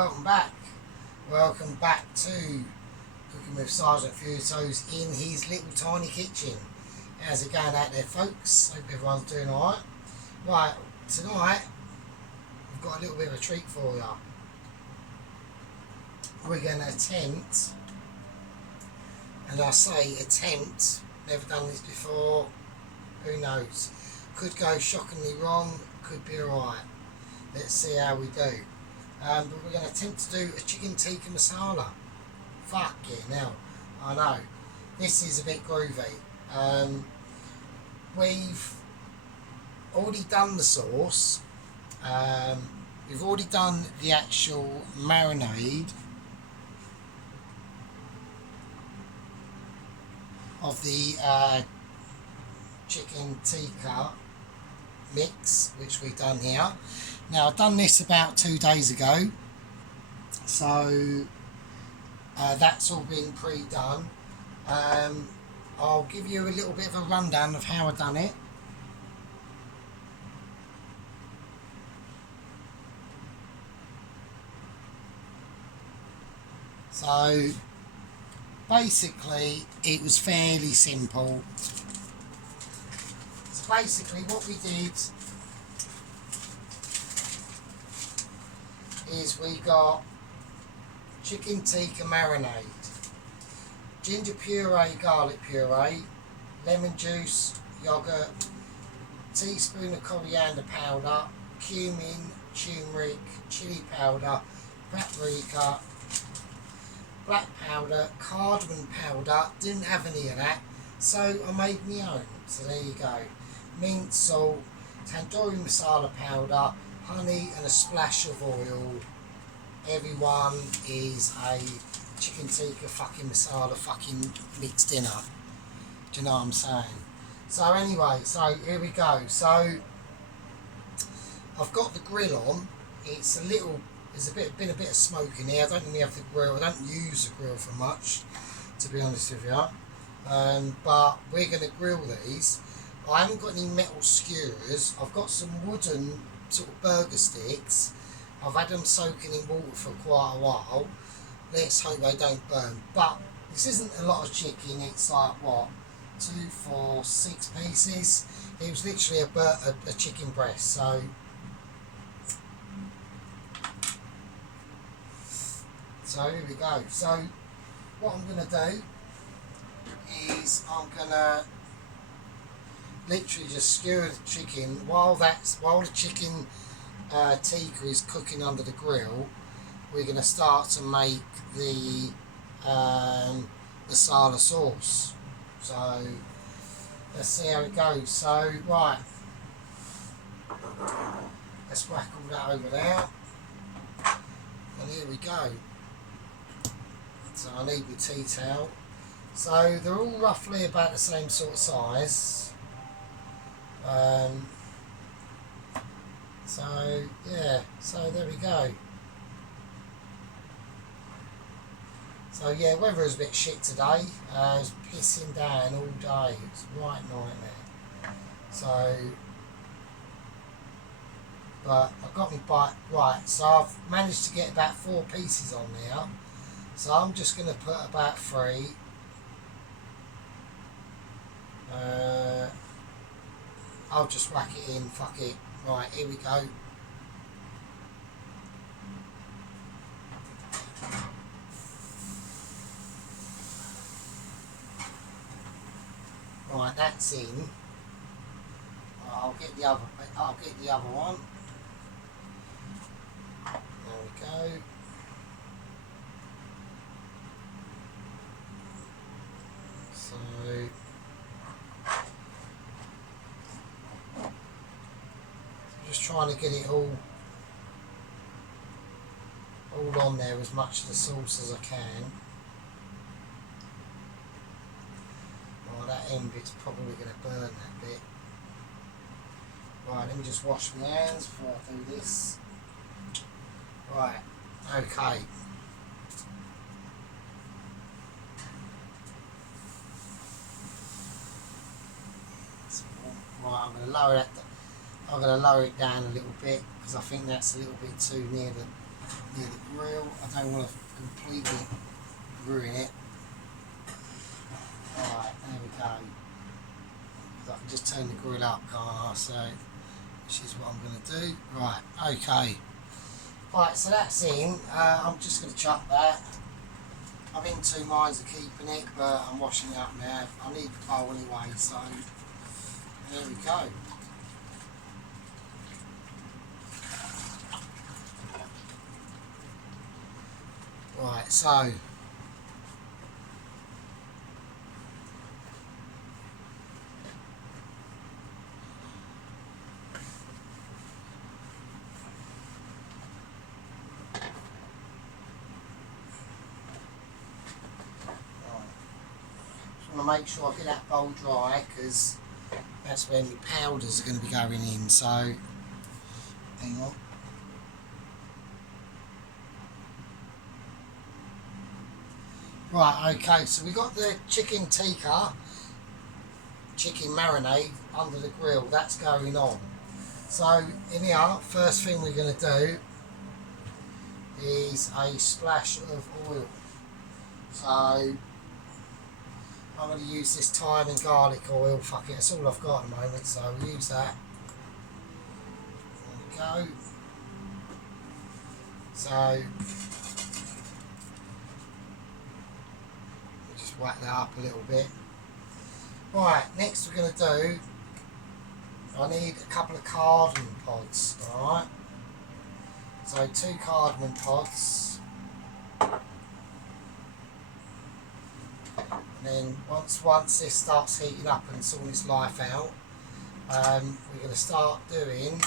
welcome back. Welcome back to Cooking with Sergeant Furioso's in his little tiny kitchen. How's it going out there, folks? Hope everyone's doing alright. Right, tonight we've got a little bit of a treat for you. We're going to attempt, and I say attempt, never done this before, who knows. Could go shockingly wrong, could be alright. Let's see how we do. But we're going to attempt to do a chicken tikka masala. Fuck it, now I know this is a bit groovy. We've already done the sauce. We've already done the actual marinade of the chicken tikka mix, which we've done here. Now, I've done this about 2 days ago, so that's all been pre-done. I'll give you a little bit of a rundown of how I've done it. So basically it was fairly simple. So basically what we did is we got chicken tikka marinade, ginger puree, garlic puree, lemon juice, yogurt, teaspoon of coriander powder, cumin, turmeric, chili powder, paprika, black powder, cardamom powder. Didn't have any of that, so I made my own. So there you go. Mint, salt, tandoori masala powder, honey and a splash of oil. Everyone is a chicken tikka fucking masala fucking mixed dinner. Do you know what I'm saying? So anyway, so here we go. So I've got the grill on. It's a little, there's been a bit of smoke in here. I don't really have the grill. I don't use the grill for much, to be honest with you. But we're going to grill these. I haven't got any metal skewers. I've got some wooden sort of burger sticks. I've had them soaking in water for quite a while. Let's hope they don't burn. But this isn't a lot of chicken. It's like what, 2, 4, 6 pieces. It was literally a chicken breast. So here we go. So what I'm going to do is I'm going to literally just skewer the chicken while the chicken tikka is cooking under the grill. We're going to start to make the masala sauce. So let's see how it goes. So right, let's whack all that over there, and here we go. So I need my tea towel. So they're all roughly about the same sort of size. So yeah, so there we go. So yeah, weather is a bit shit today. It's pissing down all day. It's right nightmare. So, but I got my bite right. So I've managed to get about 4 pieces on there. So I'm just going to put about 3. I'll just whack it in, fuck it. Right, here we go. Right, that's in. I'll get the other one. There we go. So just trying to get it all on there, as much of the sauce as I can. Oh, that end bit's probably going to burn that bit. Right, let me just wash my hands before I do this. Right, okay. Right, I'm going to lower it down a little bit, because I think that's a little bit too near the near the grill. I don't want to completely ruin it. Alright, there we go. I can just turn the grill up, can't I? So, which is what I'm going to do. Right, okay. Right, so that's in. I'm just going to chuck that. I'm in two minds of keeping it, but I'm washing it up now. I need the bowl anyway, so there we go. Right, so I want to make sure I get that bowl dry because that's where my powders are going to be going in. So, hang on. Right, okay, so we got the chicken tikka, chicken marinade under the grill. That's going on. So, in here, first thing we're going to do is a splash of oil. So, I'm going to use this thyme and garlic oil. Fuck it, that's all I've got at the moment, so I'll use that. There we go. So, just whack that up a little bit. Right, next we're going to do, I need a couple of cardamom pods, alright? So 2 cardamom pods. And then once this starts heating up and sorting its life out, we're going to start doing,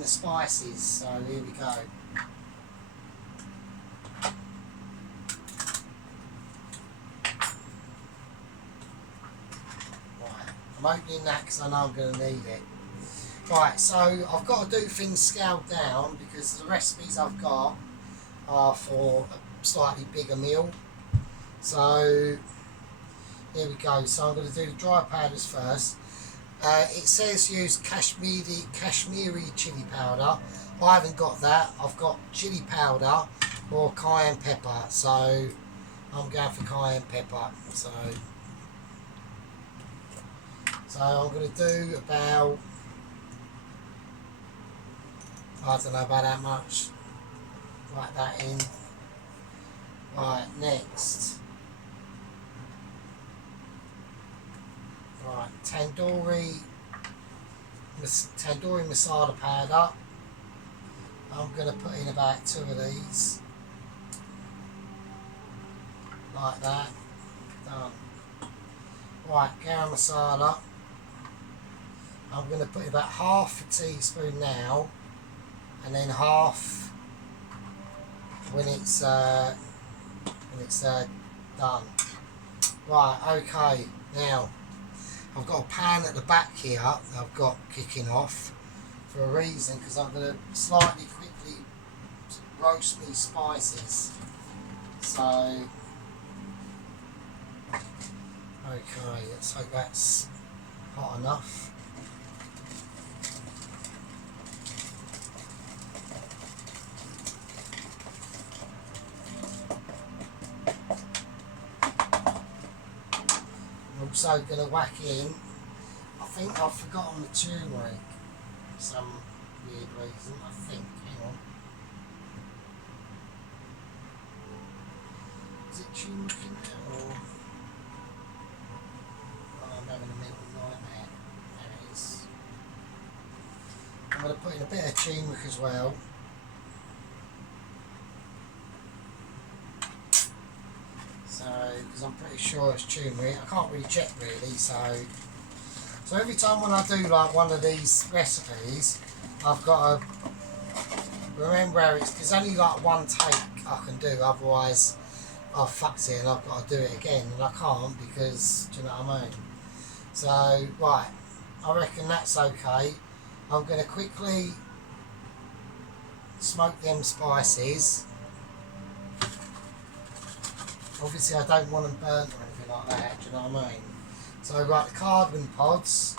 the spices. So here we go. Right, I'm opening that because I know I'm going to need it. Right, so I've got to do things scaled down because the recipes I've got are for a slightly bigger meal. So here we go. So I'm going to do the dry powders first. It says use Kashmiri chili powder. I haven't got that. I've got chili powder or cayenne pepper. So I'm going for cayenne pepper. So I'm going to do about, I don't know about that much. Write that in. Right, next. Right, tandoori masala powder. I'm going to put in about 2 of these. Like that. Done. Right, garam masala. I'm going to put in about half a teaspoon now, and then half when it's done. Right, okay. Now I've got a pan at the back here that I've got kicking off for a reason, because I'm going to slightly quickly roast these spices. So okay, let's hope that's hot enough. I'm also going to whack in, I think I've forgotten the turmeric for some weird reason, I think. Hang on. Is it turmeric in there, or? Oh, I'm having a mental nightmare. There it is. I'm going to put in a bit of turmeric as well. Because I'm pretty sure it's turmeric. I can't really check really, so every time when I do like one of these recipes, I've got to remember there's only like one take I can do, otherwise I've fucked it and I've got to do it again, and I can't because, do you know what I mean? So right, I reckon that's okay. I'm going to quickly smoke them spices. Obviously I don't want them burnt or anything like that, do you know what I mean? So right, the cardamom pods.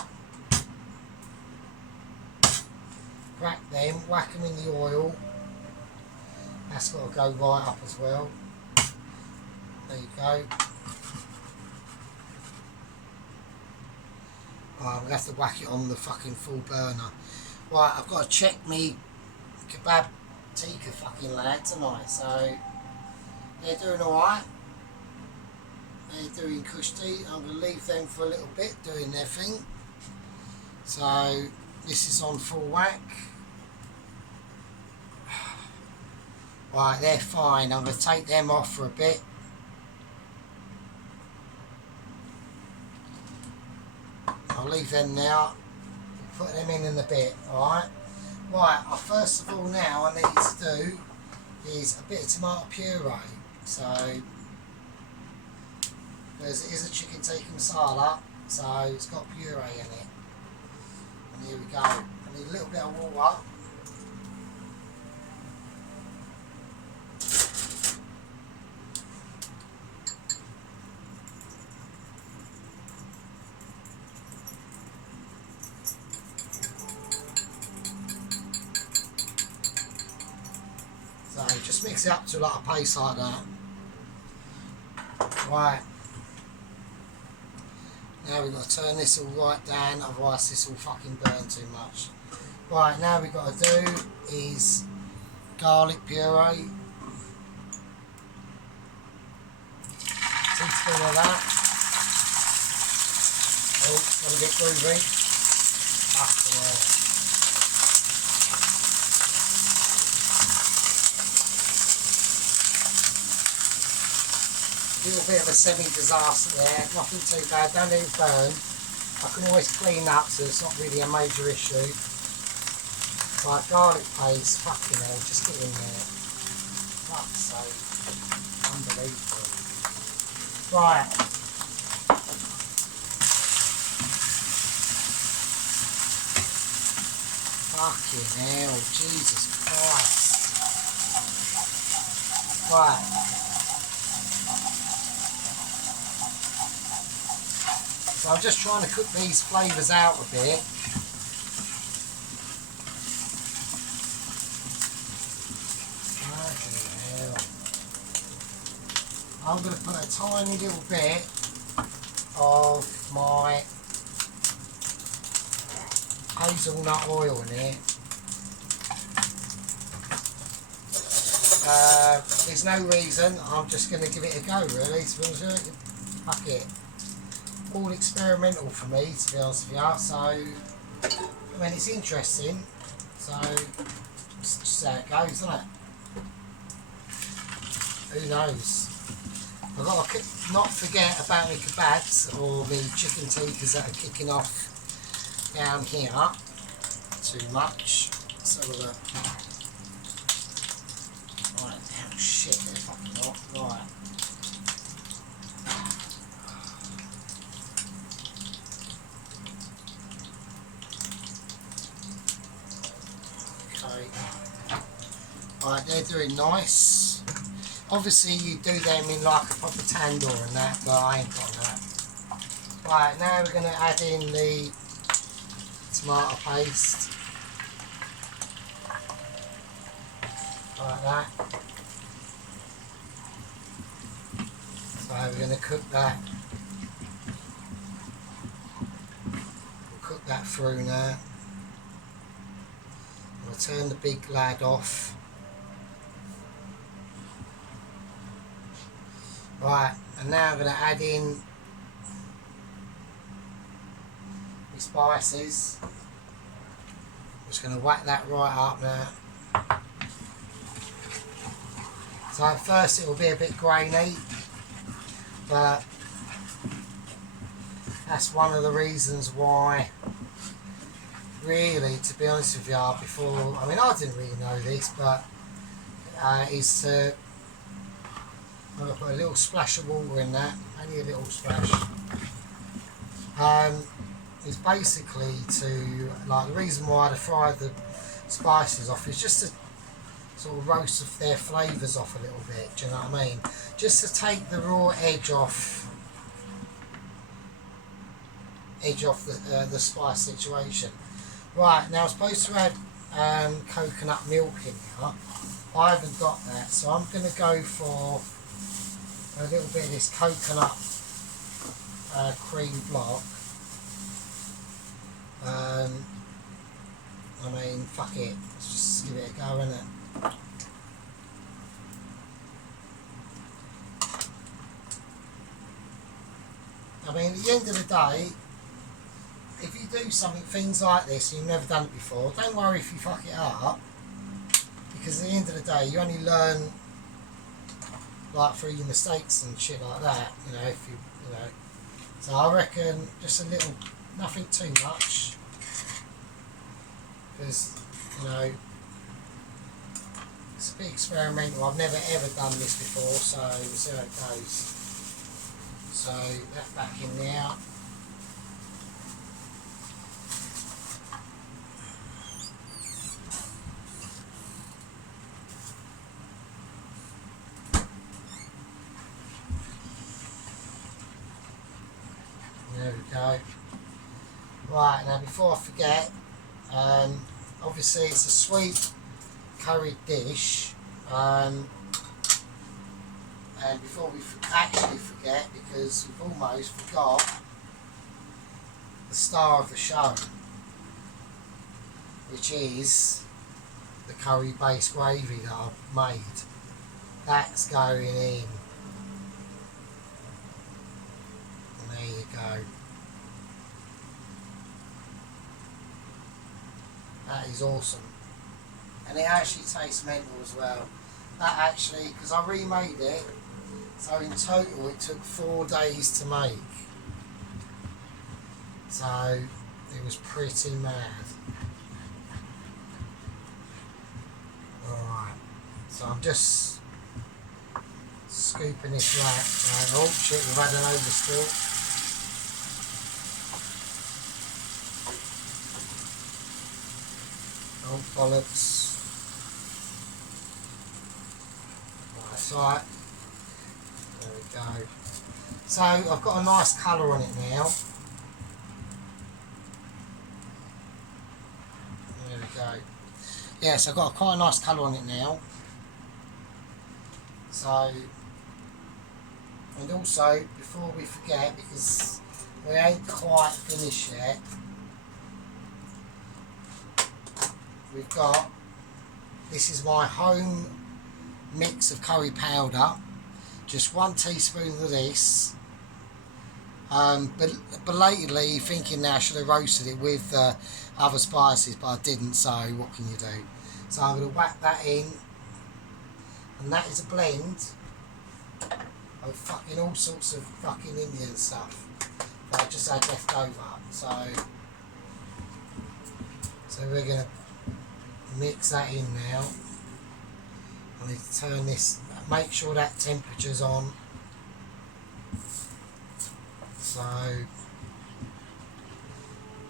Crack them, whack them in the oil. That's got to go right up as well. There you go. Right, we'll have to whack it on the fucking full burner. Right, I've got to check me kebab tikka fucking lad tonight, so they're doing alright. They're doing kushti. I'm going to leave them for a little bit doing their thing. So this is on full whack. Right, they're fine. I'm going to take them off for a bit. I'll leave them now. Put them in a bit, alright? Right, first of all now I need to do is a bit of tomato puree. So, because it is a chicken tikka masala, so it's got puree in it. And here we go. I need a little bit of water. So just mix it up to like a paste like that. Right. Now we've got to turn this all right down, otherwise this will fucking burn too much. Right, now we've got to do is garlic puree. Teaspoon of that. Oh, it's got a bit groovy. Fucking hell. A little bit of a semi-disaster there, nothing too bad, don't even burn. I can always clean up, so it's not really a major issue. Right, garlic paste, fucking hell, just get in there. Fuck's sake, unbelievable. Right. Fucking hell, Jesus Christ. Right. So I'm just trying to cook these flavours out a bit. Fucking hell. I'm going to put a tiny little bit of my hazelnut oil in it. There's no reason, I'm just going to give it a go really, to be honest with you. Fuck it. All experimental for me, to be honest with you, so I mean it's interesting, so it's just how it goes, isn't it? Who knows? I've got to not forget about my kebabs or the chicken tikkas that are kicking off down here too much. So look. Right, oh shit, they're fucking hot. Right. Right, they're doing nice. Obviously you do them in like a proper tandoor and that, but I ain't got that. Right, now we're going to add in the tomato paste. Like that. So we're going to cook that. We'll cook that through now. We'll turn the big lad off. Right, and now I'm going to add in the spices. I'm just going to whack that right up now. So at first it will be a bit grainy, but that's one of the reasons why, really, to be honest with you, before, I mean I didn't really know this, but is to I'm going to put a little splash of water in that, only a little splash. It's basically to, like, the reason why they fry the spices off is just to sort of roast their flavours off a little bit, do you know what I mean? Just to take the raw edge off the spice situation. Right, now I'm supposed to add and coconut milk in here. I haven't got that, so I'm going to go for a little bit of this coconut cream block. I mean, fuck it, let's just give it a go, innit? I mean, at the end of the day, if you do things like this and you've never done it before, don't worry if you fuck it up, because at the end of the day, you only learn like through your mistakes and shit like that, you know, if you know. So I reckon just a little, nothing too much, because, you know, it's a bit experimental. I've never ever done this before, so we'll see how it goes. So that back in there. There we go. Right, now before I forget, obviously it's a sweet curry dish, and before we actually forget, because we've almost forgot the star of the show, which is the curry based gravy that I've made. That's going in. And there you go. That is awesome. And it actually tastes mental as well. That actually, because I remade it, so in total it took 4 days to make. So it was pretty mad. Alright, so I'm just scooping this wrap. Oh shit, we've had an overspill. Oh bollocks. Right, so there we go. So I've got a nice colour on it now. There we go. Yes, I've got quite a nice colour on it now. So, and also, before we forget, because we ain't quite finished yet, we've got, this is my home mix of curry powder, just 1 teaspoon of this. But belatedly thinking now I should have roasted it with other spices, but I didn't, so what can you do? So I'm going to whack that in, and that is a blend of fucking all sorts of fucking Indian stuff that I just had left over. So we're going to mix that in now. I need to turn this, make sure that temperature's on. So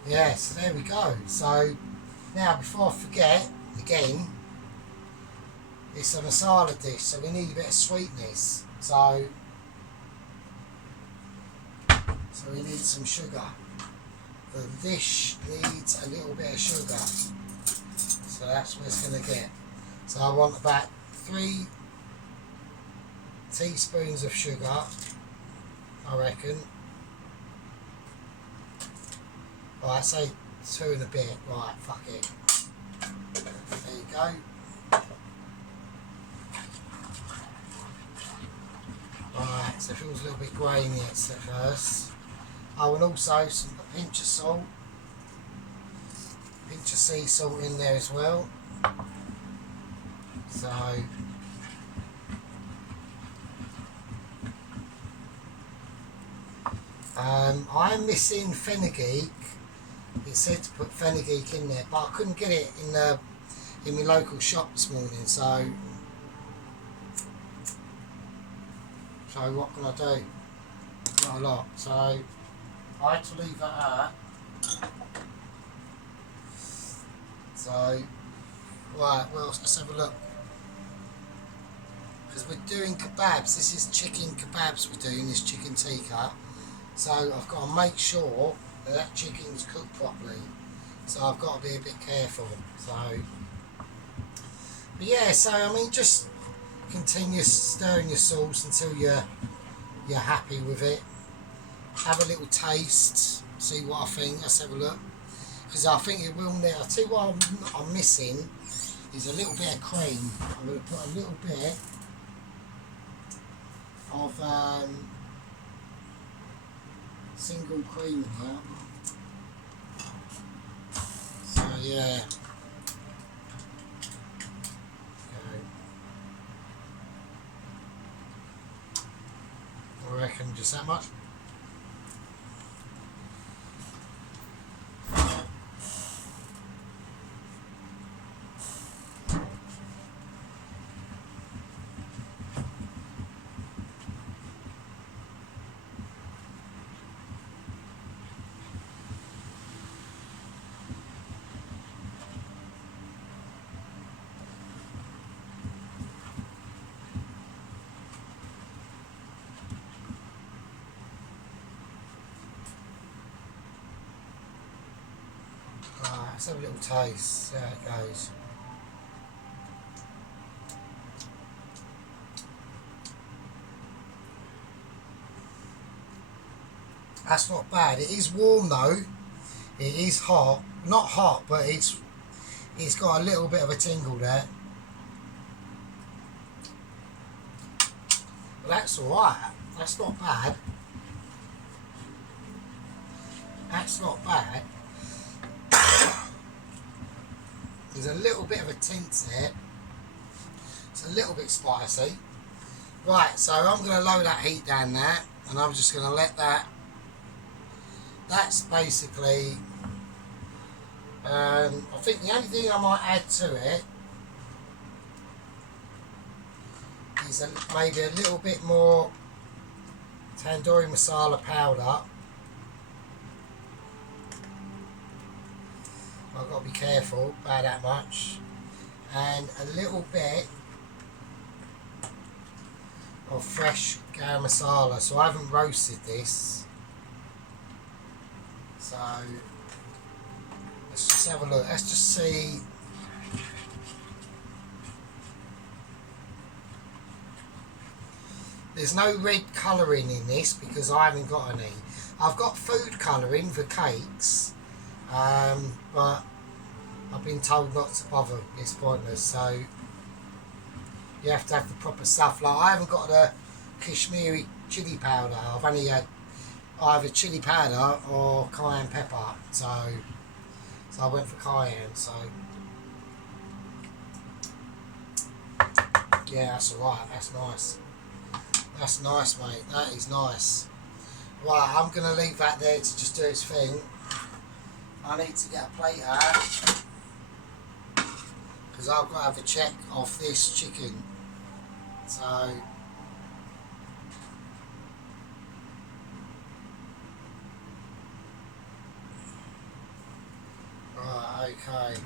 yeah, so there we go. So now before I forget again, it's a masala dish, so we need a bit of sweetness. So we need some sugar. The dish needs a little bit of sugar. So that's what it's going to get. So I want about 3 teaspoons of sugar, I reckon. Right, say 2 and a bit. Right, fuck it. There you go. Right, so it feels a little bit grainy at first. Oh, and also a pinch of salt. Pinch of sea salt in there as well. So I'm missing fenugreek. It said to put fenugreek in there, but I couldn't get it in my local shop this morning. So what can I do? Not a lot. So I had to leave that out. So right, well, let's have a look. Because we're doing kebabs. This is chicken kebabs we're doing, this chicken tikka. So I've got to make sure that chicken's cooked properly. so I've got to be a bit careful. So, but yeah, so I mean, just continue stirring your sauce until you're happy with it. Have a little taste, see what I think. Let's have a look, because I think it will need. I'll tell you what I'm missing is a little bit of cream. I'm going to put a little bit of single cream in here. So yeah. I reckon just that much. Let's have a little taste, see how it goes. That's not bad. It is warm though. It is hot. Not hot, but it's got a little bit of a tingle there. But that's alright. That's not bad. That's not bad. There's a little bit of a tint there. It's a little bit spicy. Right, so I'm going to lower that heat down there, and I'm just going to let that. That's basically. I think the only thing I might add to it is maybe a little bit more tandoori masala powder. I've got to be careful about that much, and a little bit of fresh garam masala. So I haven't roasted this, so let's just have a look. Let's just see. There's no red colouring in this because I haven't got any. I've got food colouring for cakes, but I've been told not to bother. It's pointless. So you have to have the proper stuff. Like I haven't got the Kashmiri chili powder. I've only had either chili powder or cayenne pepper. So I went for cayenne. So yeah, that's alright. That's nice. That's nice, mate. That is nice. Right, I'm going to leave that there to just do its thing. I need to get a plate out because I've got to have a check of this chicken. So right, okay.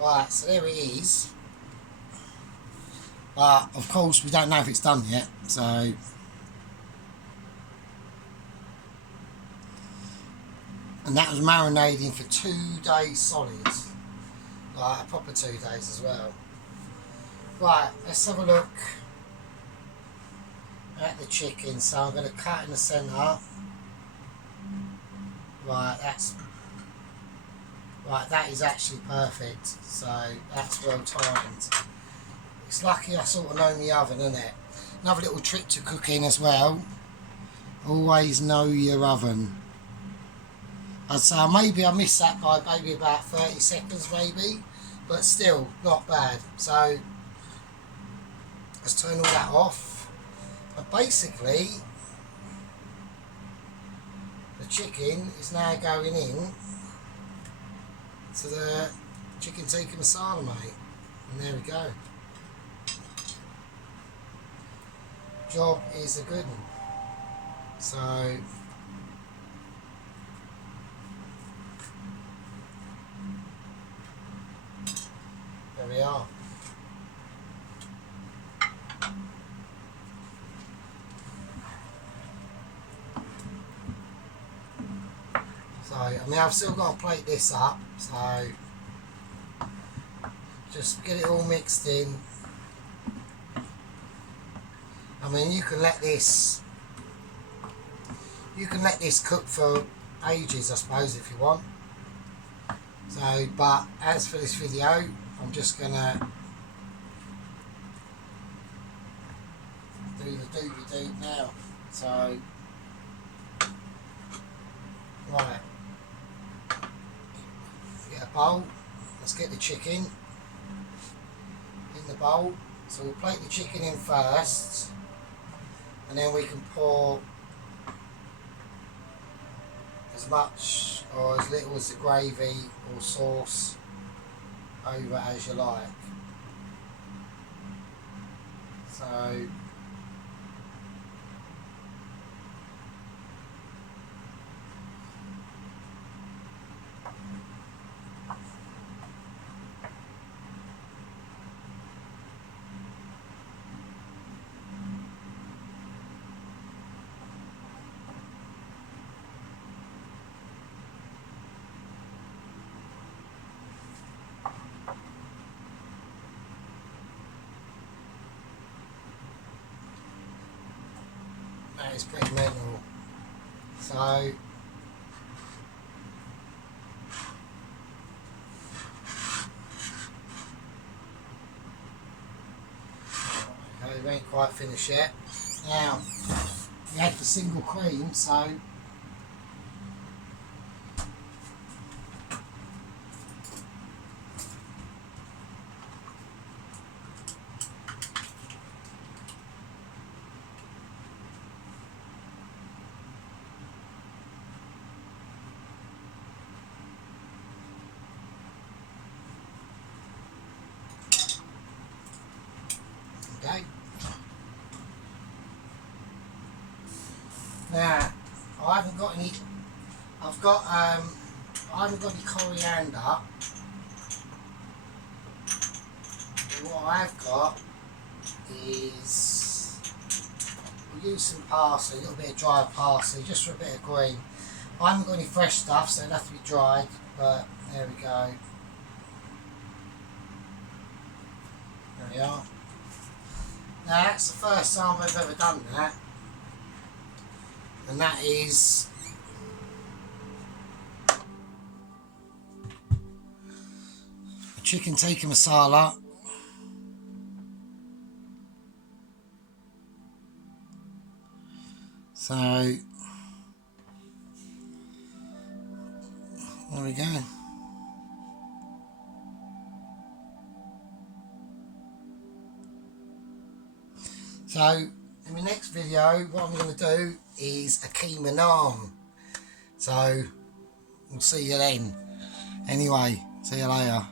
Right, so there it is. But of course we don't know if it's done yet, so and that was marinating for 2 days solid, like a proper 2 days as well. Right, let's have a look at the chicken. So I'm going to cut in the centre. Right, that is actually perfect. So that's well timed. It's lucky I sort of know the oven, isn't it? Another little trick to cooking as well. Always know your oven. I'd say maybe I missed that by maybe about 30 seconds maybe, but still not bad. So let's turn all that off. And basically the chicken is now going in to the chicken tikka masala, mate. And there we go. Job is a good one. So there we are. I mean, I've still got to plate this up, so just get it all mixed in. I mean, you can let this cook for ages, I suppose, if you want. So, but as for this video, I'm just gonna do the doobie-doo now. So, right, get a bowl. Let's get the chicken in the bowl. So we'll plate the chicken in first, and then we can pour as much or as little as the gravy or sauce over as you like. So that is pretty mental. So okay, we ain't quite finished yet. Now we had the single cream, so okay. Now I haven't got any. I haven't got any coriander. But what I have got is we'll use some parsley, a little bit of dried parsley, just for a bit of green. I haven't got any fresh stuff, so it'll have to be dried. But there we go. There we are. Now that's the first time I've ever done that, and that is chicken tikka masala. So there we go. So in the next video, what I'm going to do is a keema naan. So we'll see you then. Anyway, see you later.